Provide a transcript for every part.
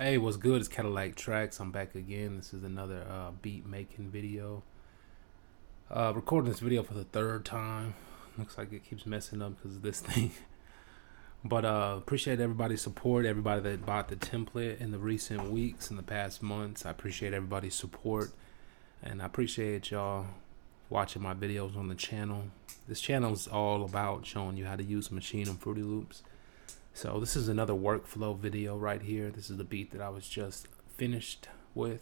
Hey, what's good? It's CADILLAKTRACKZ. I'm back again. This is another beat making video. Recording this video for the third time. Looks like it keeps messing up because of this thing. But appreciate everybody's support, everybody that bought the template in the recent weeks, in the past months. I appreciate everybody's support, and I appreciate y'all watching my videos on the channel. This channel is all about showing you how to use Maschine and Fruity Loops. So this is another workflow video right here. This is the beat that I was just finished with.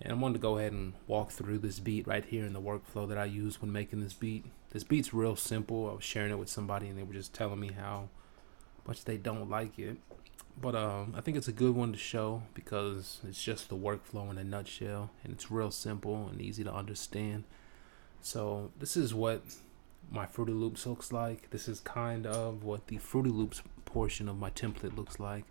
And I wanted to go ahead and walk through this beat right here in the workflow that I use when making this beat. This beat's real simple. I was sharing it with somebody and they were just telling me how much they don't like it. But I think it's a good one to show because it's just the workflow in a nutshell. And it's real simple and easy to understand. So this is what my Fruity Loops looks like. This is kind of what the Fruity Loops portion of my template looks like,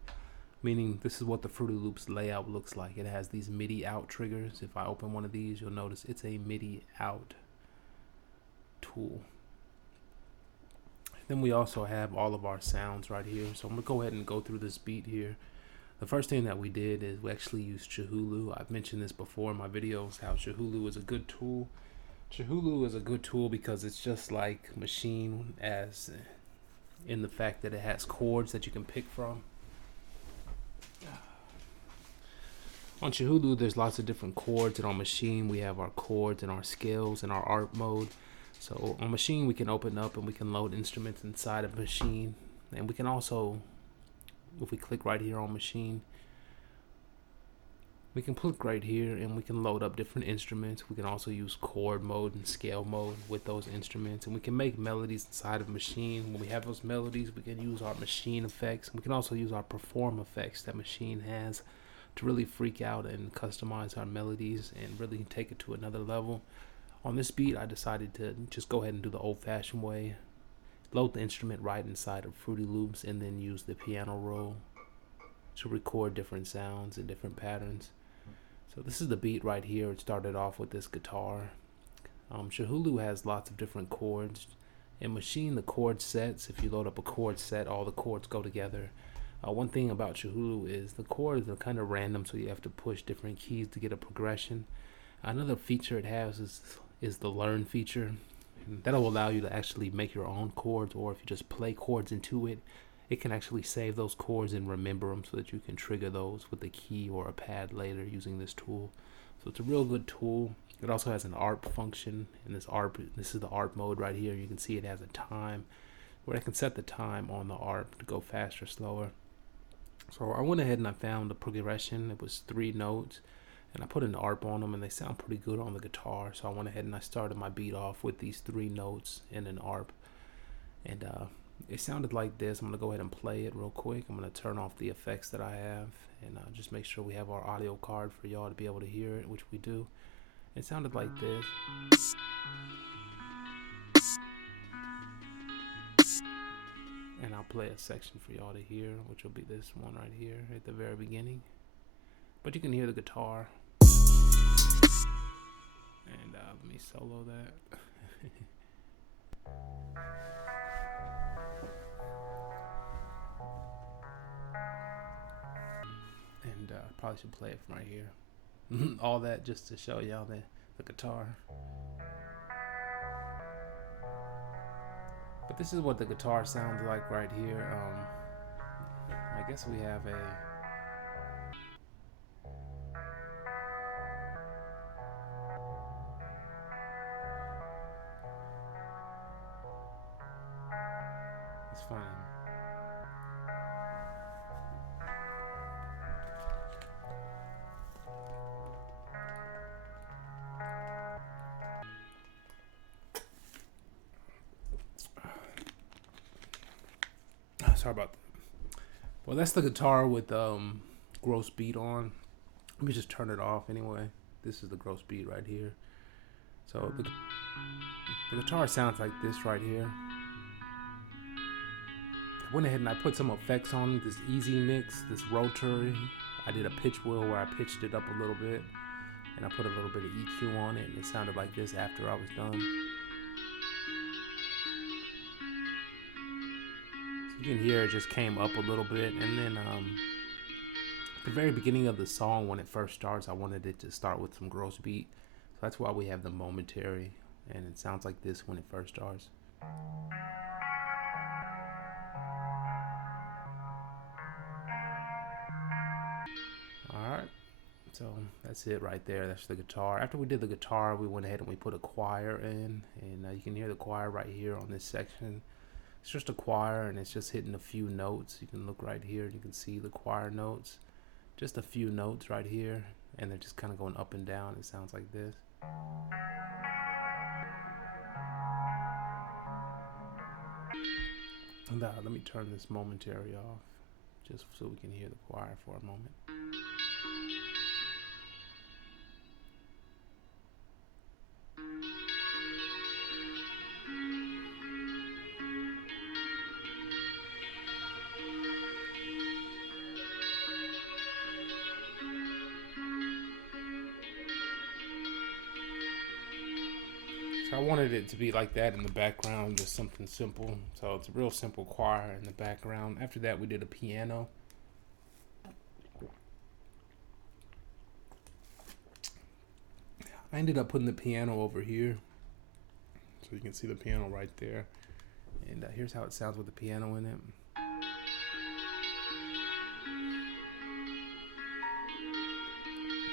meaning this is what the Fruity Loops layout looks like. It has these MIDI out triggers. If I open one of these, you'll notice it's a MIDI out tool. Then we also have all of our sounds right here. So I'm gonna go ahead and go through this beat here. The first thing that we did is we actually used Chihulu. I've mentioned this before in my videos, how Chihulu is a good tool. Chihulu is a good tool because it's just like Maschine, as in the fact that it has chords that you can pick from. On Chihulu, there's lots of different chords, and on Maschine, we have our chords and our scales and our art mode. So on Maschine, we can open up and we can load instruments inside of Maschine, and we can also, if we click right here on Maschine, we can click right here and we can load up different instruments. We can also use chord mode and scale mode with those instruments, and we can make melodies inside of Maschine. When we have those melodies, we can use our Maschine effects. We can also use our perform effects that Maschine has to really freak out and customize our melodies and really take it to another level. On this beat, I decided to just go ahead and do the old-fashioned way. Load the instrument right inside of Fruity Loops and then use the piano roll to record different sounds and different patterns. So this is the beat right here. It started off with this guitar. Chihulu has lots of different chords. In Maschine, the chord sets, if you load up a chord set, all the chords go together. One thing about Chihulu is the chords are kind of random, so you have to push different keys to get a progression. Another feature it has is the learn feature. And that'll allow you to actually make your own chords, or if you just play chords into it, it can actually save those chords and remember them so that you can trigger those with a key or a pad later using this tool. So it's a real good tool. It also has an ARP function, and this is the ARP mode right here. You can see it has a time where I can set the time on the ARP to go faster, slower. So I went ahead and I found the progression. It was 3 notes, and I put an ARP on them, and they sound pretty good on the guitar. So I went ahead and I started my beat off with these 3 notes and an ARP, and it sounded like this. I'm going to go ahead and play it real quick. I'm going to turn off the effects that I have and just make sure we have our audio card for y'all to be able to hear it, which we do. It sounded like this. And I'll play a section for y'all to hear, which will be this one right here at the very beginning. But you can hear the guitar. And let me solo that. And probably should play it from right here. All that just to show y'all the guitar. But this is what the guitar sounds like right here. I guess we have a... It's funny. Sorry about that. Well, that's the guitar with gross beat on. Let me just turn it off anyway. This is the gross beat right here. So the guitar sounds like this right here. I went ahead and I put some effects on this easy mix, this rotary. I did a pitch wheel where I pitched it up a little bit, and I put a little bit of EQ on it, and it sounded like this after I was done. So you can hear it just came up a little bit, and then the very beginning of the song, when it first starts, I wanted it to start with some gross beat. So that's why we have the momentary, and it sounds like this when it first starts. Alright, so that's it right there. That's the guitar. After we did the guitar, we went ahead and we put a choir in, and you can hear the choir right here on this section. It's just a choir, and it's just hitting a few notes. You can look right here and you can see the choir notes. Just a few notes right here, and they're just kind of going up and down. It sounds like this. And let me turn this momentary off just so we can hear the choir for a moment. So I wanted it to be like that in the background, just something simple. So it's a real simple choir in the background. After that, we did a piano. I ended up putting the piano over here, so you can see the piano right there. And here's how it sounds with the piano in it.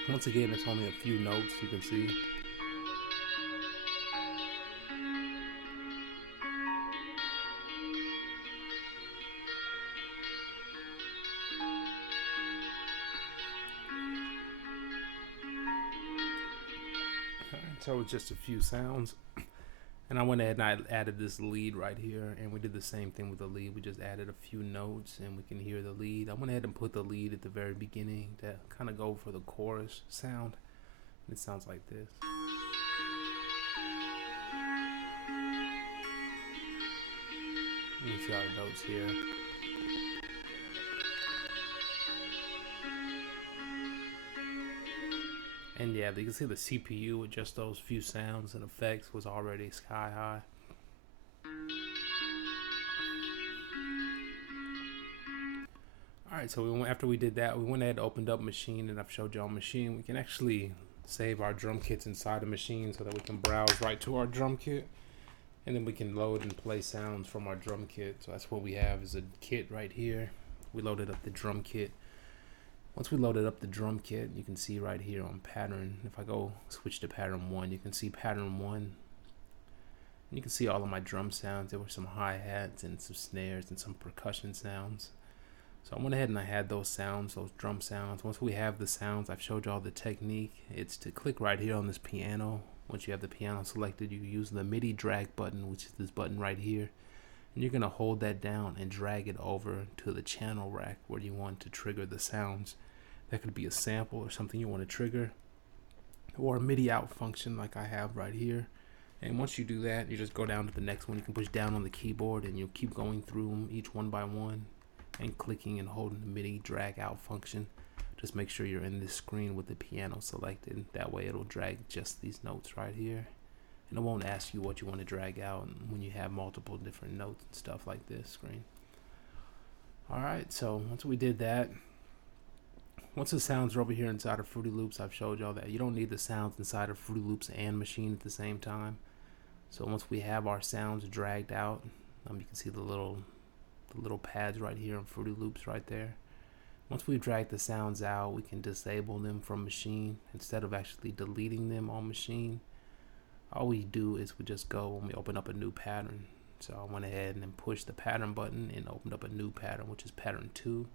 Once again, it's only a few notes, you can see. So it's just a few sounds. And I went ahead and I added this lead right here, and we did the same thing with the lead. We just added a few notes and we can hear the lead. I went ahead and put the lead at the very beginning to kind of go for the chorus sound. It sounds like this. You can see our notes here. And yeah, you can see the CPU with just those few sounds and effects was already sky high. Alright, so after we did that, we went ahead and opened up Maschine, and I've showed you on Maschine. We can actually save our drum kits inside of Maschine so that we can browse right to our drum kit. And then we can load and play sounds from our drum kit. So that's what we have is a kit right here. We loaded up the drum kit. Once we loaded up the drum kit, you can see right here on pattern, if I go switch to pattern 1, you can see pattern 1. And you can see all of my drum sounds. There were some hi-hats and some snares and some percussion sounds. So I went ahead and I had those sounds, those drum sounds. Once we have the sounds, I've showed you all the technique. It's to click right here on this piano. Once you have the piano selected, you use the MIDI drag button, which is this button right here. And you're going to hold that down and drag it over to the channel rack where you want to trigger the sounds. That could be a sample or something you want to trigger, or a MIDI out function like I have right here. And once you do that, you just go down to the next one. You can push down on the keyboard and you'll keep going through them each one by one and clicking and holding the MIDI drag out function. Just make sure you're in this screen with the piano selected. That way it'll drag just these notes right here. And it won't ask you what you want to drag out when you have multiple different notes and stuff like this screen. Alright, so once we did that, once the sounds are over here inside of Fruity Loops, I've showed y'all that you don't need the sounds inside of Fruity Loops and Maschine at the same time. So once we have our sounds dragged out, you can see the little pads right here in Fruity Loops right there. Once we've dragged the sounds out, we can disable them from Maschine instead of actually deleting them on Maschine. All we do is we just go when we open up a new pattern. So I went ahead and then pushed the pattern button and opened up a new pattern, which is pattern 2.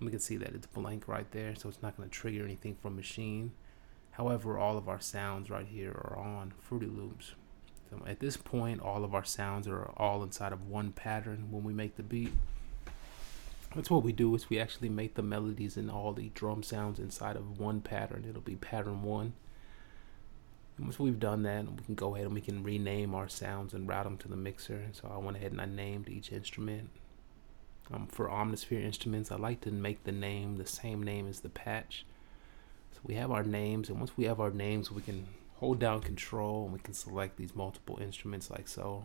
And we can see that it's blank right there, so it's not going to trigger anything from Maschine. However, all of our sounds right here are on Fruity Loops. So at this point, all of our sounds are all inside of one pattern when we make the beat. That's what we do, is we actually make the melodies and all the drum sounds inside of one pattern. It'll be pattern 1. And once we've done that, we can go ahead and we can rename our sounds and route them to the mixer. So I went ahead and I named each instrument. For Omnisphere instruments, I like to make the name the same name as the patch. So we have our names, and once we have our names, we can hold down control and we can select these multiple instruments like so.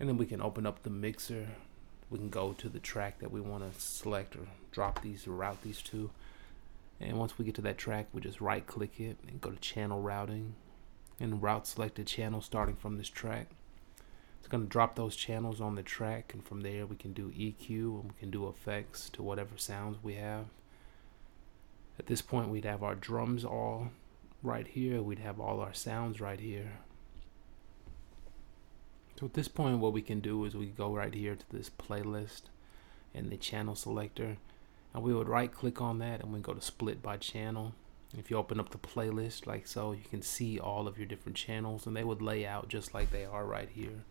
And then we can open up the mixer we can go to the track that we want to select or drop these or route these to. And once we get to that track, we just right click it and go to channel routing and route selected channel starting from this track. It's going to drop those channels on the track, and from there we can do EQ and we can do effects to whatever sounds we have. At this point, we'd have our drums all right here. We'd have all our sounds right here. So at this point, what we can do is we go right here to this playlist and the channel selector, and we would right click on that and we go to split by channel. If you open up the playlist like so, you can see all of your different channels, and they would lay out just like they are right here.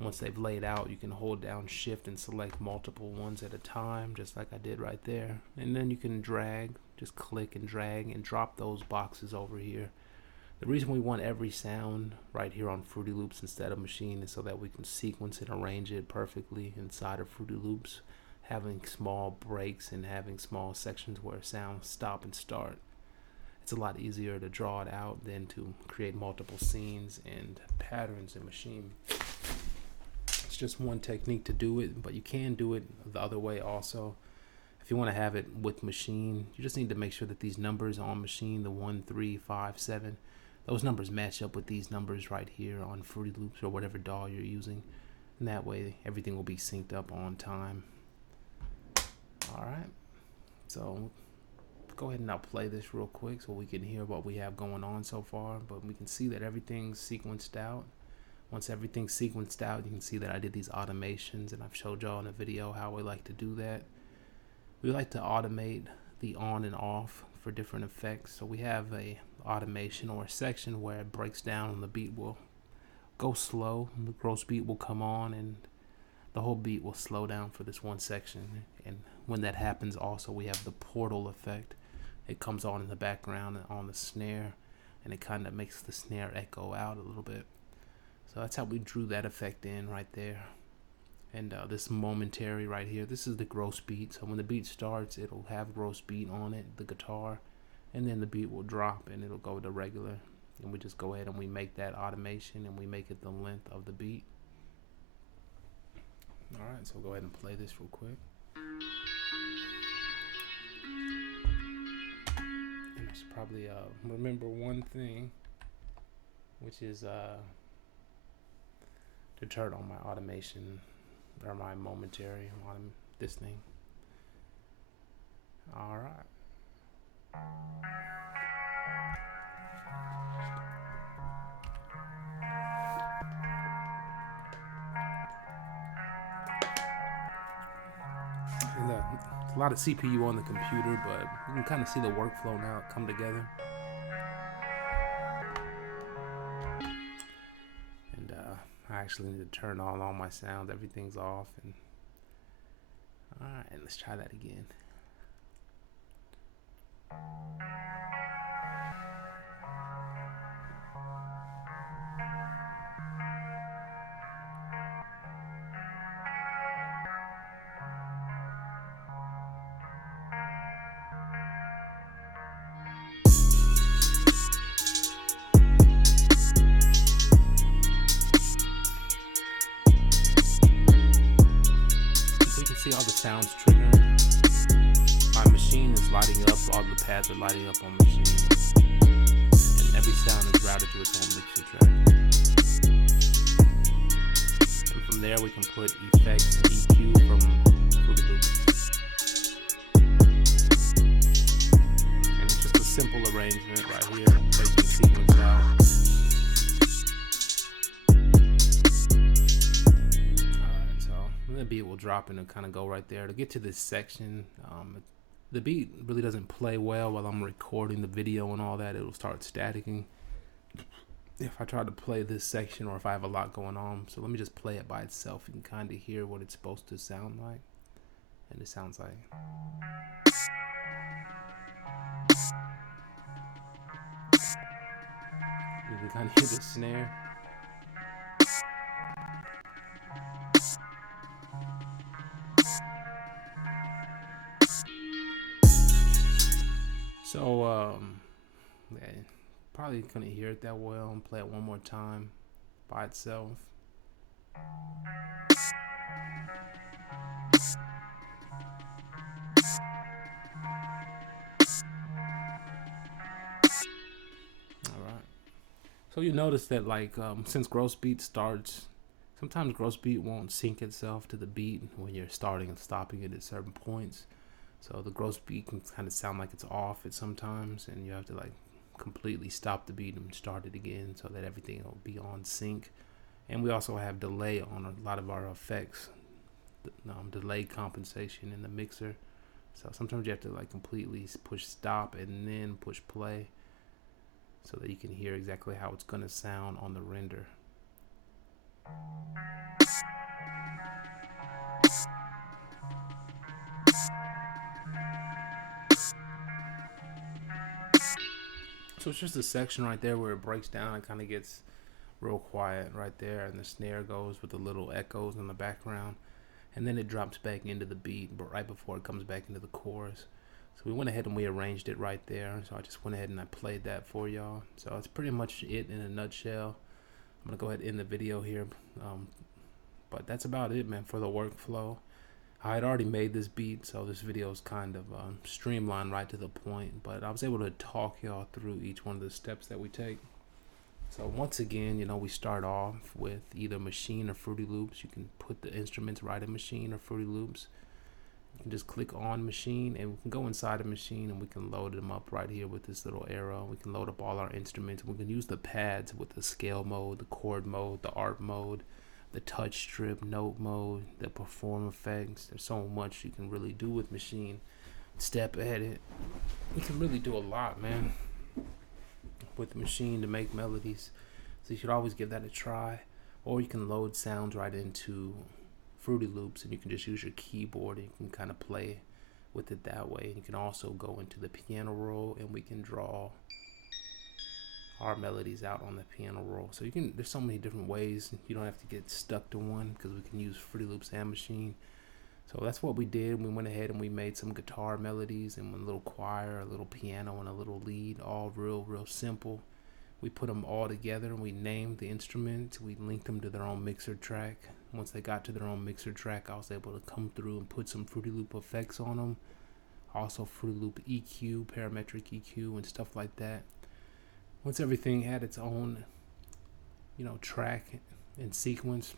Once they've laid out, you can hold down shift and select multiple ones at a time, just like I did right there. And then you can drag, just click and drag and drop those boxes over here. The reason we want every sound right here on Fruity Loops instead of Maschine is so that we can sequence and arrange it perfectly inside of Fruity Loops, having small breaks and having small sections where sounds stop and start. It's a lot easier to draw it out than to create multiple scenes and patterns in Maschine. It's just one technique to do it, but you can do it the other way also. If you want to have it with Maschine, you just need to make sure that these numbers on Maschine, the 1, 3, 5, 7, those numbers match up with these numbers right here on Fruity Loops or whatever DAW you're using. And that way everything will be synced up on time. Alright, so go ahead and now play this real quick so we can hear what we have going on so far. But we can see that everything's sequenced out. Once everything's sequenced out, you can see that I did these automations, and I've showed y'all in a video how we like to do that. We like to automate the on and off for different effects. So we have a automation or a section where it breaks down and the beat will go slow, and the gross beat will come on and the whole beat will slow down for this one section. And when that happens, also we have the portal effect. It comes on in the background and on the snare, and it kind of makes the snare echo out a little bit. So that's how we drew that effect in right there. And this momentary right here, this is the gross beat. So when the beat starts, it'll have gross beat on it, the guitar, and then the beat will drop and it'll go to regular. And we just go ahead and we make that automation and we make it the length of the beat. Alright, so we'll go ahead and play this real quick. And I should probably remember one thing, which is to turn on my automation or my momentary on this thing. Alright. And a lot of CPU on the computer, but you can kind of see the workflow now come together. And I actually need to turn on all my sounds. Everything's off. And alright, let's try that again. See all the sounds triggering. My Maschine is lighting up, all the pads are lighting up on Maschine. And every sound is routed to its own mixer track. And from there we can put effects and EQ from Fruity Loops. And it's just a simple arrangement right here that you can sequence out. The beat will drop and it'll kind of go right there. To get to this section, the beat really doesn't play well while I'm recording the video and all that. It'll start staticking if I try to play this section or if I have a lot going on. So let me just play it by itself. You can kind of hear what it's supposed to sound like. And it sounds like. You can kind of hear the snare. So, yeah, probably couldn't hear it that well. And play it one more time by itself. All right. So you notice that like since gross beat starts, sometimes gross beat won't sync itself to the beat when you're starting and stopping it at certain points. So the gross beat can kind of sound like it's off at sometimes, and you have to like completely stop the beat and start it again so that everything will be on sync. And we also have delay on a lot of our effects, delay compensation in the mixer. So sometimes you have to like completely push stop and then push play so that you can hear exactly how it's going to sound on the render. So it's just a section right there where it breaks down and kind of gets real quiet right there, and the snare goes with the little echoes in the background, and then it drops back into the beat, but right before it comes back into the chorus. So we went ahead and we arranged it right there. So I just went ahead and I played that for y'all. So it's pretty much it in a nutshell. I'm gonna go ahead and end the video here, but that's about it, man, for the workflow. I had already made this beat, so this video is kind of streamlined right to the point, but I was able to talk y'all through each one of the steps that we take. So once again, you know, we start off with either Maschine or Fruity Loops. You can put the instruments right in Maschine or Fruity Loops. You can just click on Maschine, and we can go inside of Maschine, and we can load them up right here with this little arrow. We can load up all our instruments. We can use the pads with the scale mode, the chord mode, the art mode, the touch strip, note mode, the perform effects. There's so much you can really do with Maschine. Step edit. You can really do a lot, man, with Maschine to make melodies. So you should always give that a try. Or you can load sounds right into Fruity Loops, and you can just use your keyboard and you can kind of play with it that way. And you can also go into the piano roll, and we can draw our melodies out on the piano roll. So you can, there's so many different ways. You don't have to get stuck to one because we can use Fruity Loops and Maschine. So that's what we did. We went ahead and we made some guitar melodies and a little choir, a little piano, and a little lead, all real simple. We put them all together and we named the instruments. We linked them to their own mixer track. Once they got to their own mixer track, I was able to come through and put some Fruity Loop effects on them. Also Fruity Loop EQ, parametric EQ, and stuff like that. Once everything had its own, you know, track and sequence,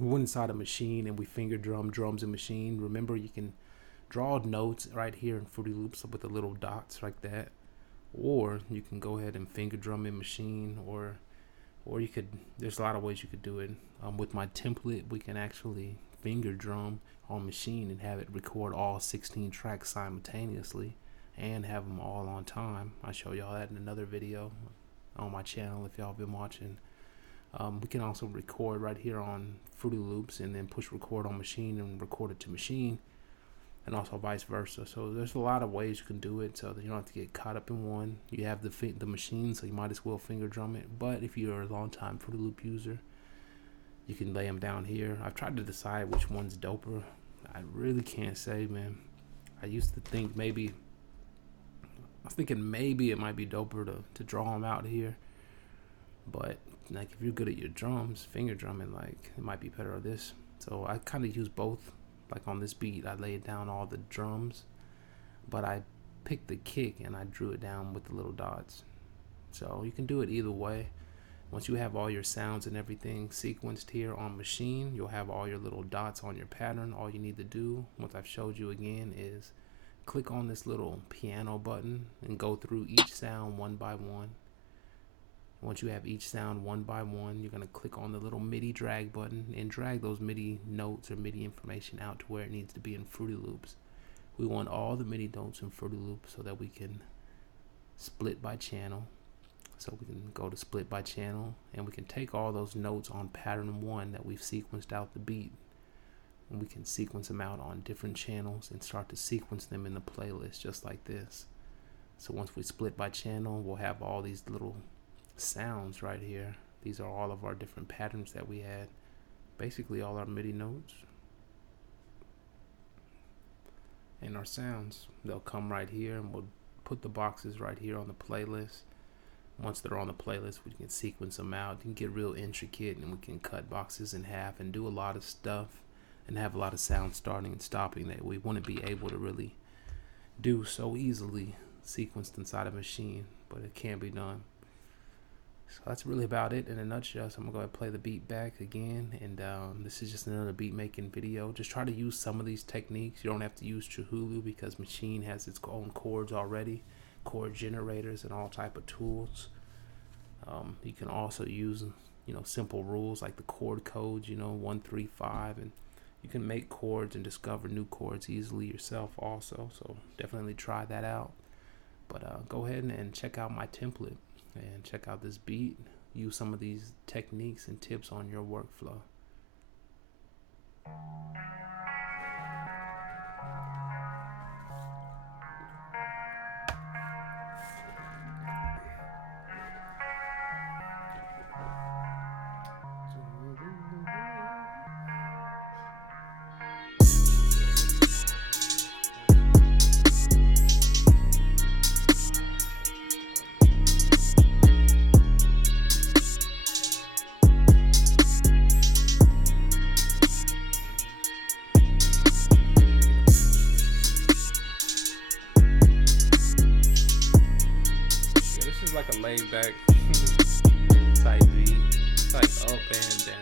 we went inside a Maschine and we finger drums in Maschine. Remember, you can draw notes right here in Fruity Loops with the little dots like that, or you can go ahead and finger drum in Maschine, or you could. There's a lot of ways you could do it. With my template, we can actually finger drum on Maschine and have it record all 16 tracks simultaneously and have them all on time. I'll show y'all that in another video on my channel if y'all been watching. We can also record right here on Fruity Loops and then push record on Maschine and record it to Maschine, and also vice versa. So there's a lot of ways you can do it so that you don't have to get caught up in one. You have the Maschine, so you might as well finger drum it. But if you're a long time Fruity Loop user, you can lay them down here. I've tried to decide which one's doper. I really can't say, man. I used to think maybe it might be doper to draw them out here, but like if you're good at your drums, finger drumming, like it might be better at this. So I kind of use both. Like on this beat, I laid down all the drums, but I picked the kick and I drew it down with the little dots. So you can do it either way. Once you have all your sounds and everything sequenced here on Maschine, you'll have all your little dots on your pattern. All you need to do, once I've showed you again, is click on this little piano button and go through each sound one by one. Once you have each sound one by one, you're going to click on the little MIDI drag button and drag those MIDI notes or MIDI information out to where it needs to be in Fruity Loops. We want all the MIDI notes in Fruity Loops so that we can split by channel. So we can go to split by channel, and we can take all those notes on pattern 1 that we've sequenced out the beat, and we can sequence them out on different channels and start to sequence them in the playlist just like this. So once we split by channel, we'll have all these little sounds right here. These are all of our different patterns that we had, basically all our MIDI notes and our sounds. They'll come right here, and we'll put the boxes right here on the playlist. Once they're on the playlist, we can sequence them out. You can get real intricate, and we can cut boxes in half and do a lot of stuff and have a lot of sound starting and stopping that we wouldn't be able to really do so easily sequenced inside a machine, but it can be done. So that's really about it in a nutshell. So I'm gonna go ahead and play the beat back again, and this is just another beat making video. Just try to use some of these techniques. You don't have to use Chihulu because Maschine has its own chords already, chord generators and all type of tools. You can also use simple rules like the chord codes, 1, 3, 5, and you can make chords and discover new chords easily yourself also. So definitely try that out. But go ahead and check out my template and check out this beat. Use some of these techniques and tips on your workflow. Like a laid back type beat, type up and down.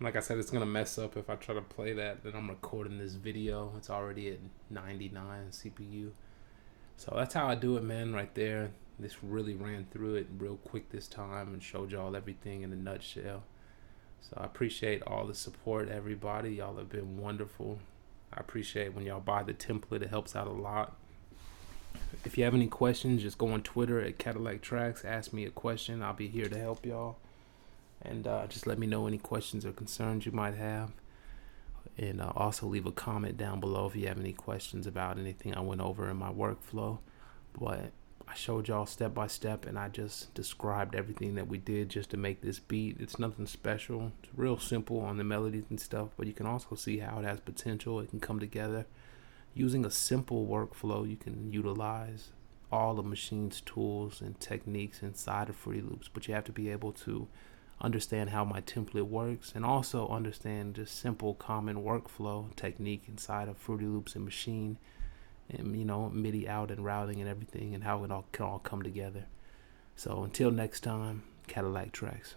Like I said, it's gonna mess up if I try to play that. Then I'm recording this video. It's already at 99 CPU. So that's how I do it, man, right there. This really ran through it real quick this time and showed y'all everything in a nutshell. So I appreciate all the support, everybody. Y'all have been wonderful. I appreciate when y'all buy the template. It helps out a lot. If you have any questions, just go on Twitter at CADILLAKTRACKZ. Ask me a question. I'll be here to help y'all. And just let me know any questions or concerns you might have. And also leave a comment down below if you have any questions about anything I went over in my workflow. But I showed y'all step by step, and I just described everything that we did just to make this beat. It's nothing special. It's real simple on the melodies and stuff, but you can also see how it has potential. It can come together. Using a simple workflow, you can utilize all of Machine's tools and techniques inside of Fruity Loops, but you have to be able to understand how my template works and also understand just simple common workflow technique inside of Fruity Loops and Maschine, and MIDI out and routing and everything, and how it all can all come together. So until next time, CADILLAKTRACKZ.